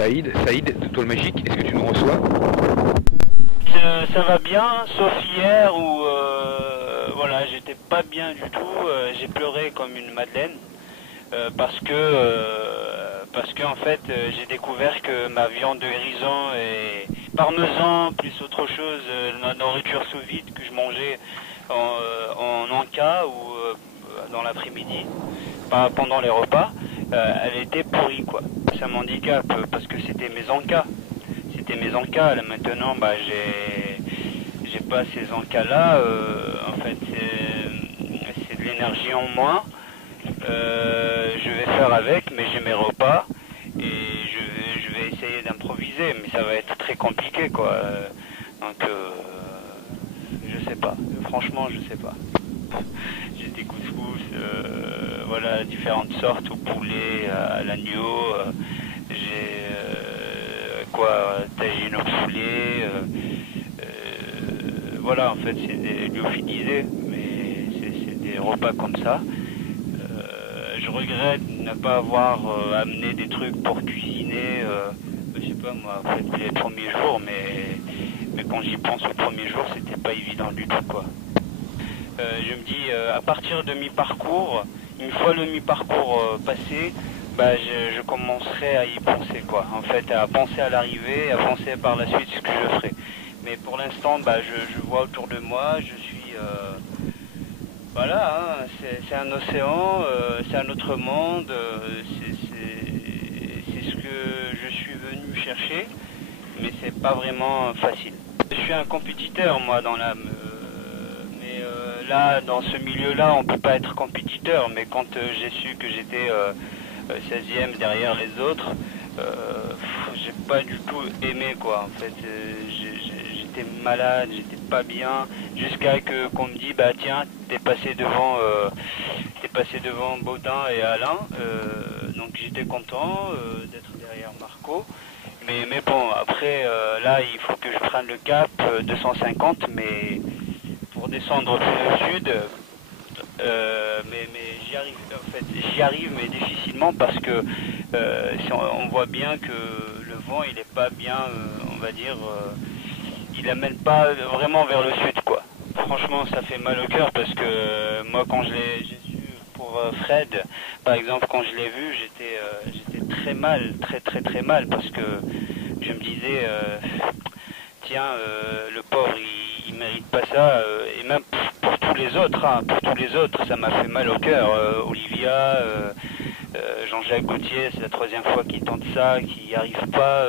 Saïd, de Toile Magique, est-ce que tu nous reçois? Ça va bien, sauf hier où voilà, j'étais pas bien du tout. J'ai pleuré comme une madeleine parce que en fait j'ai découvert que ma viande de grison et parmesan plus autre chose, la nourriture sous vide que je mangeais en Anka ou dans l'après-midi, pas pendant les repas, elle était pourrie quoi. Ça m'handicape parce que c'était mes encas. C'était mes encas. Là maintenant, bah j'ai pas ces encas là. En fait, c'est de l'énergie en moins. Je vais faire avec, mais j'ai mes repas et je vais essayer d'improviser, mais ça va être très compliqué quoi. Donc je sais pas. Franchement, je sais pas. J'ai des couscous, voilà, différentes sortes au poulet, à l'agneau. J'ai quoi, tagine au poulet. Voilà, en fait, c'est des lyophilisés, mais c'est des repas comme ça. Je regrette de ne pas avoir amené des trucs pour cuisiner. Je sais pas moi, en fait, les premiers jours, mais quand j'y pense, au premier jour, c'était pas évident du tout, quoi. Je me dis, à partir de mi-parcours, une fois le mi-parcours passé, bah, je commencerai à y penser, quoi. En fait, à penser à l'arrivée, à penser par la suite ce que je ferai. Mais pour l'instant, bah, je vois autour de moi, je suis... voilà, hein, c'est un océan, c'est un autre monde, c'est ce que je suis venu chercher, mais c'est pas vraiment facile. Je suis un compétiteur, moi, dans l'âme. Mais là, dans ce milieu-là, on peut pas être compétiteur. Mais quand j'ai su que j'étais 16e derrière les autres, j'ai pas du tout aimé quoi. En fait, j'étais malade, j'étais pas bien, jusqu'à que qu'on me dit bah tiens, t'es passé devant Baudin et Alain. Donc j'étais content d'être derrière Marco. Mais bon, après là, il faut que je prenne le cap 250, mais pour descendre plus au sud. Mais j'y arrive, en fait, j'y arrive, mais difficilement parce que si on voit bien que le vent, il est pas bien, on va dire, il amène pas vraiment vers le sud, quoi. Franchement, ça fait mal au cœur parce que moi, quand j'ai su pour Fred, par exemple, quand je l'ai vu, j'étais très mal, très mal parce que je me disais, tiens, le pauvre, il mérite pas ça, et même pour tous les autres, hein, pour tous les autres, ça m'a fait mal au cœur. Olivia, Jean-Jacques Gaultier, c'est la troisième fois qu'il tente ça, qu'il n'y arrive pas.